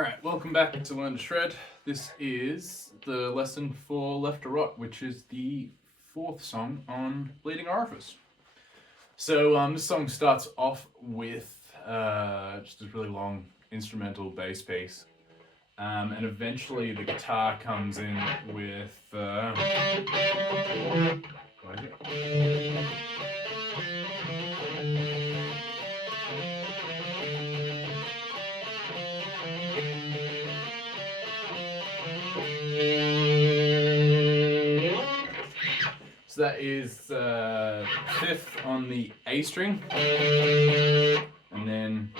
Alright, welcome back to Learn to Shred. This is the lesson for Left to Rot, which is the fourth song on Bleeding Orifice. So this song starts off with just this really long instrumental bass piece. And eventually the guitar comes in with... what is it? So that is fifth on the A string, and then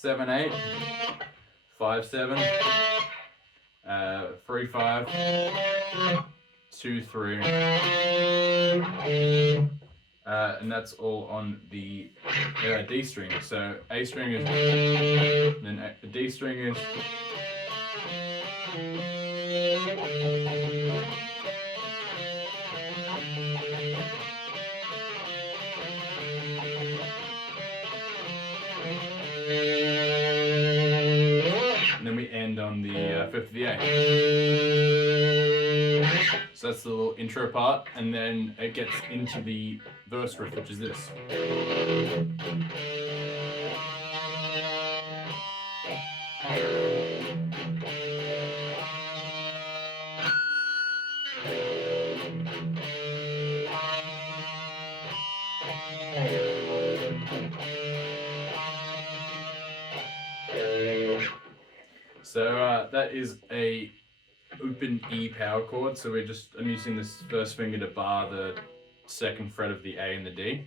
7/8, 5/7, 3/5, 2/3, and that's all on the D string. So A string is, then the D string is. And then we end on the fifth of the A. So that's the little intro part, and then it gets into the verse riff, which is this. So that is a open E power chord. So I'm using this first finger to bar the second fret of the A and the D.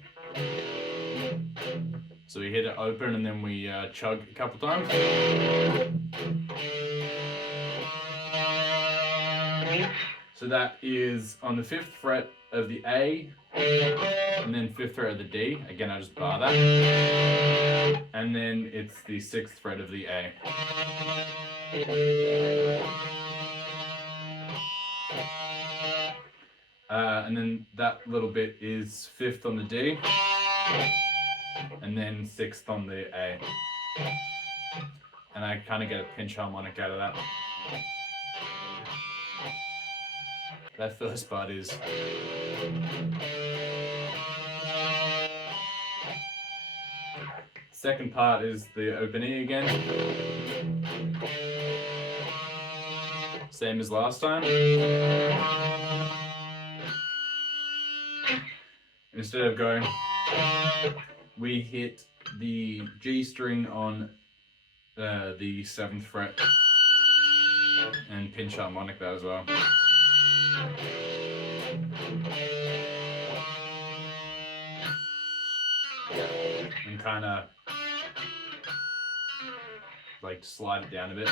So we hit it open and then we chug a couple times. So that is on the fifth fret of the A, and then fifth fret of the D. Again, I just bar that. And then it's the sixth fret of the A. And then that little bit is fifth on the D, and then sixth on the A. And I kind of get a pinch harmonic out of that. That first part is. Second part is the open E again. Same as last time. Instead of going, we hit the G string on the 7th fret and pinch harmonic that as well. And kind of like slide it down a bit.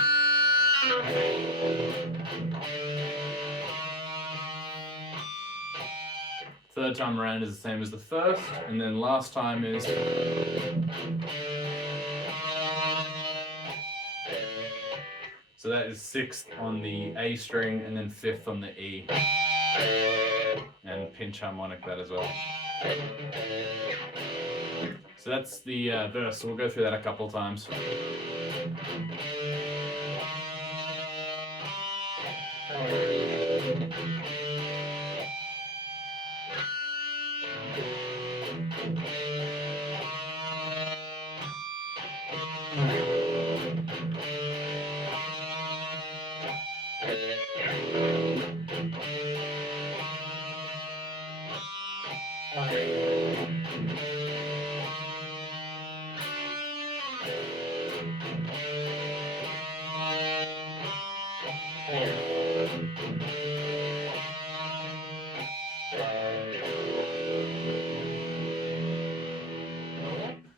Third time around is the same as the first, and then last time is. So that is sixth on the A string and then fifth on the E. And pinch harmonic that as well. So that's the verse, so we'll go through that a couple times.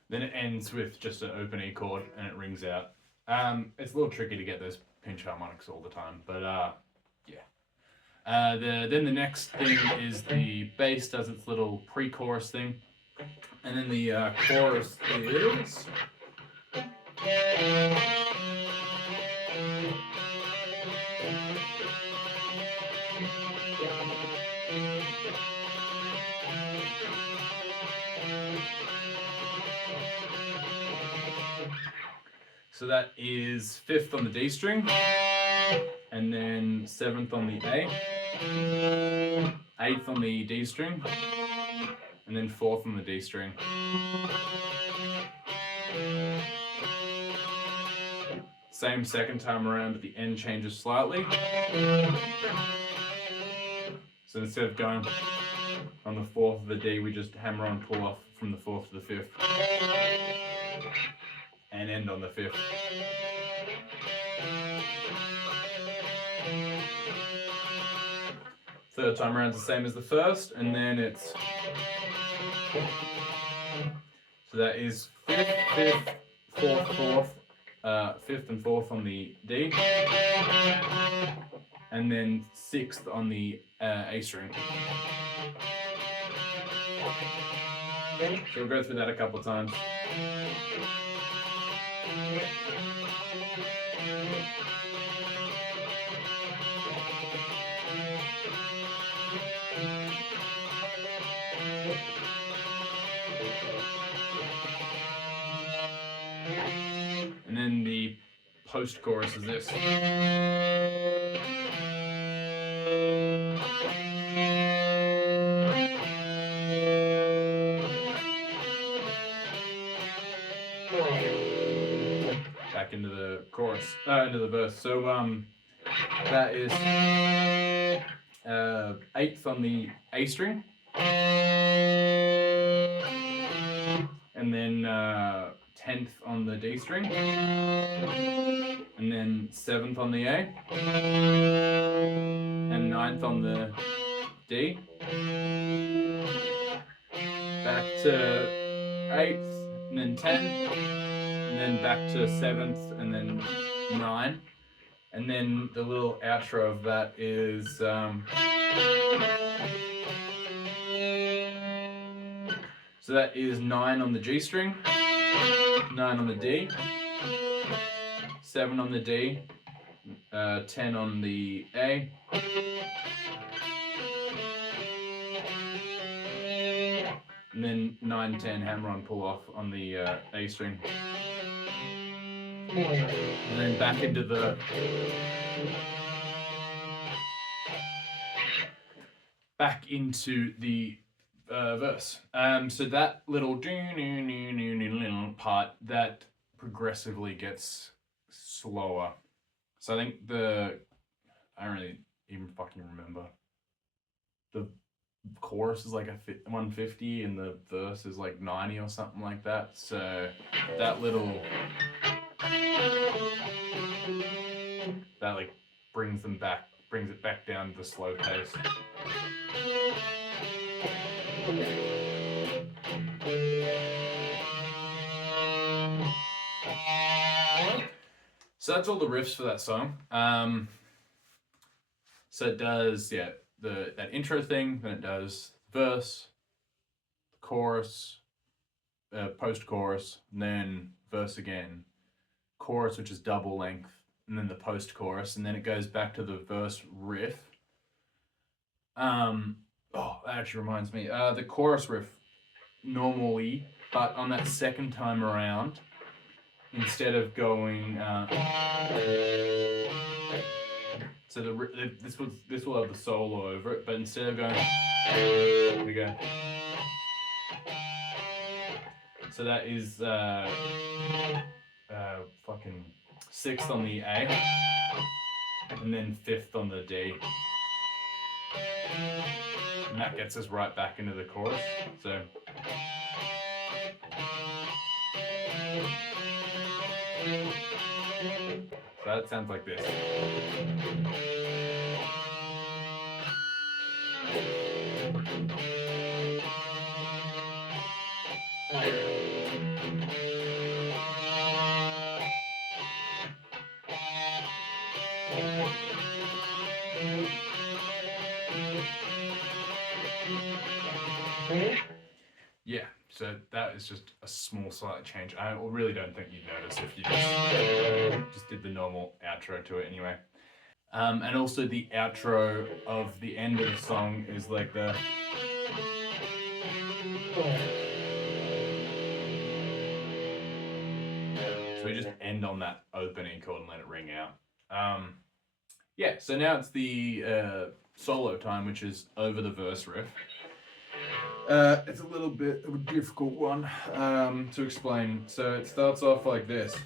Then it ends with just an open E chord and it rings out. It's a little tricky to get those pinch harmonics all the time, but yeah. Then the next thing is the bass does its little pre-chorus thing, and then the chorus is. So that is 5th on the D string, and then 7th on the A, 8th on the D string, and then 4th on the D string. Same second time around, but the end changes slightly. So instead of going on the 4th of the D, we just hammer on pull off from the 4th to the 5th. And end on the 5th. Third time around is the same as the first, and then it's... So that is 5th, 5th, 4th, 4th, 5th and 4th on the D, and then 6th on the A string. So we'll go through that a couple of times. And then the post-chorus is this. Back into the chorus, into the verse. So that is 8th on the A string, and then 10th on the D string, and then 7th on the A, and 9th on the D, back to 8th, and then 10, and then back to 7th, and then 9, and then the little outro of that is so that is 9 on the G string, 9 on the D, 7 on the D, 10 on the A, and then 9, 10 hammer on pull off on the A string. And then back into the verse. So that little part, that progressively gets slower. So I think I don't really even fucking remember. The chorus is like 150 and the verse is like 90 or something like that. So that little... that like brings it back down to the slow pace. So that's all the riffs for that song. So it does, that intro thing, then it does verse, chorus, post-chorus, and then verse again, chorus, which is double length, and then the post-chorus, and then it goes back to the verse riff. That actually reminds me, the chorus riff normally, but on that second time around, instead of going, so this will have the solo over it, but instead of going, we go. So that is fucking 6th on the A, and then 5th on the D. And that gets us right back into the chorus. So that sounds like this. Yeah, so that is just a small slight change. I really don't think you'd notice if you just did the normal outro to it anyway. And also the outro of the end of the song is like the... So So we just end on that opening chord and let it ring out. Yeah, so now it's the solo time, which is over the verse riff. It's a little bit of a difficult one to explain. So it starts off like this.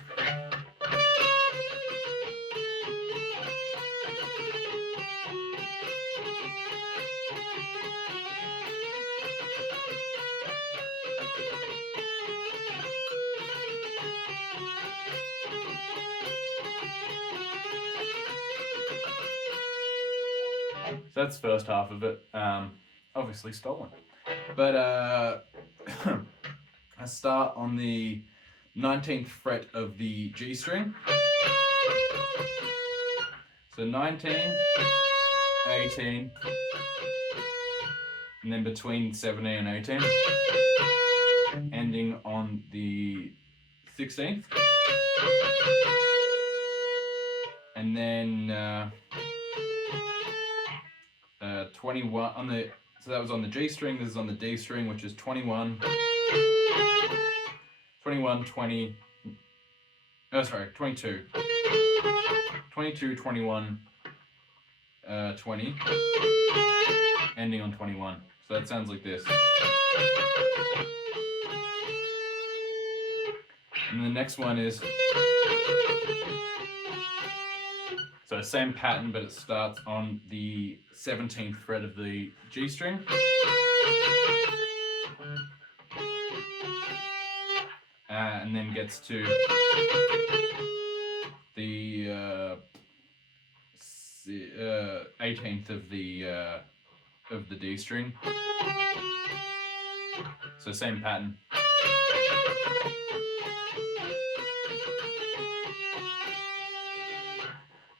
So that's the first half of it. Obviously stolen. But I start on the 19th fret of the G string. So 19, 18, and then between 17 and 18, ending on the 16th. And then 21 on the, so that was on the G string, this is on the D string, which is 21, 21, 20, oh sorry, 22, 22, 21, 20, ending on 21. So that sounds like this. And the next one is, so same pattern, but it starts on the 17th fret of the G string. And then gets to the 18th of the D string. So same pattern.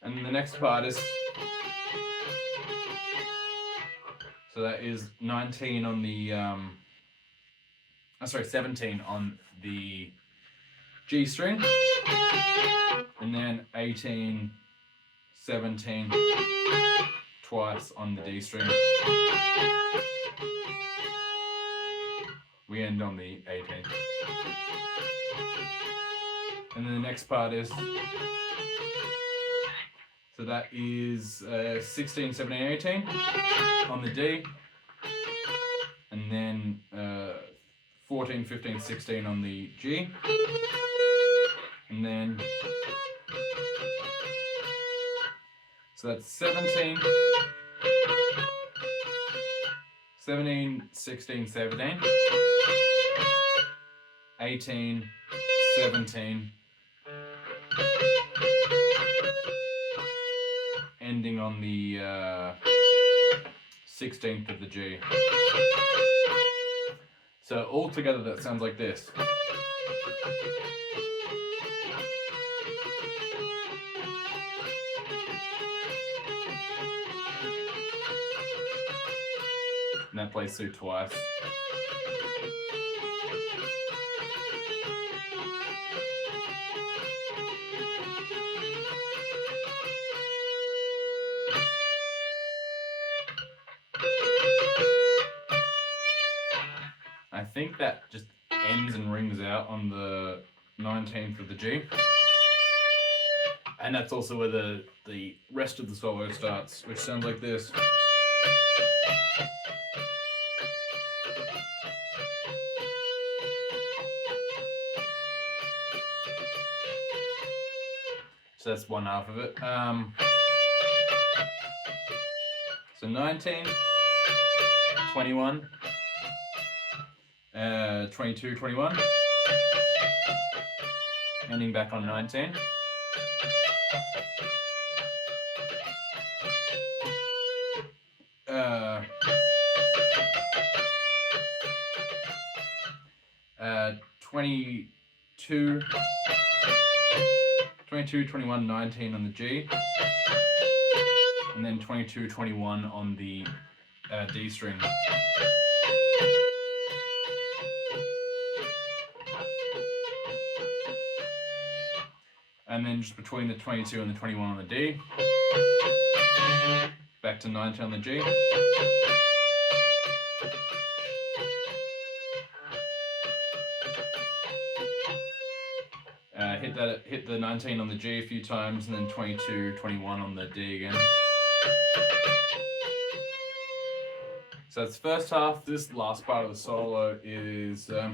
And the next part is, so that is 19 on the 17 on the G string, and then 18, 17 twice on the D string. We end on the 18th. And then the next part is, so that is 16, 17, 18 on the D, and then 14, 15, 16 on the G, and then, so that's 17, 17, 16, 17, 18, 17, ending on the 16th of the G. So all together that sounds like this. And that plays through twice. I think that just ends and rings out on the 19th of the G. And that's also where the rest of the solo starts, which sounds like this. So that's one half of it. So 19, 21, 22, 21, ending back on 19. Uh, 22, 21, 19 on the G, and then 22, 21 on the D string. And then just between the 22 and the 21 on the D, back to 19 on the G, hit hit the 19 on the G a few times, and then 22, 21 on the D again. So that's the first half. This last part of the solo is so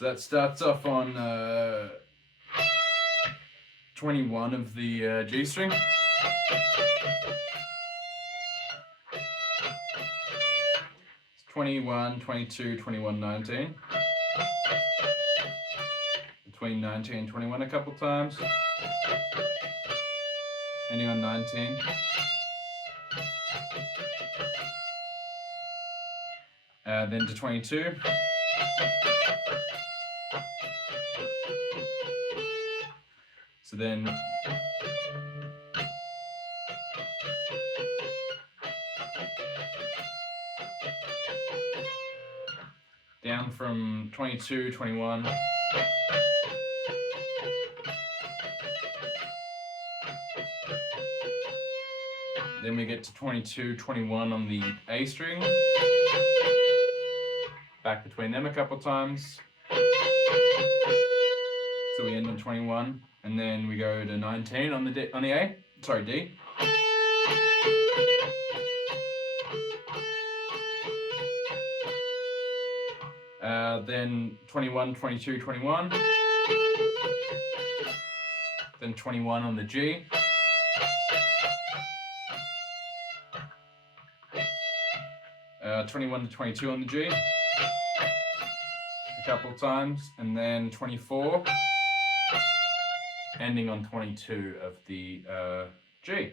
that starts off on 21 of the G string. It's 21, 22, 21, 19. Between 19 and 21 a couple times. Ending on 19. Then to 22. So then down from 22, 21. Then we get to 22, 21 on the A string. Back between them a couple times. So we end on 21, and then we go to 19 on the D. Then 21, 22, 21. Then 21 on the G. Uh, 21 to 22 on the G. A couple times, and then 24. Ending on 22 of the G.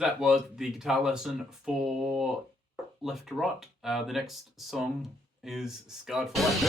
So that was the guitar lesson for Left to Right. The next song is Scarred for Life.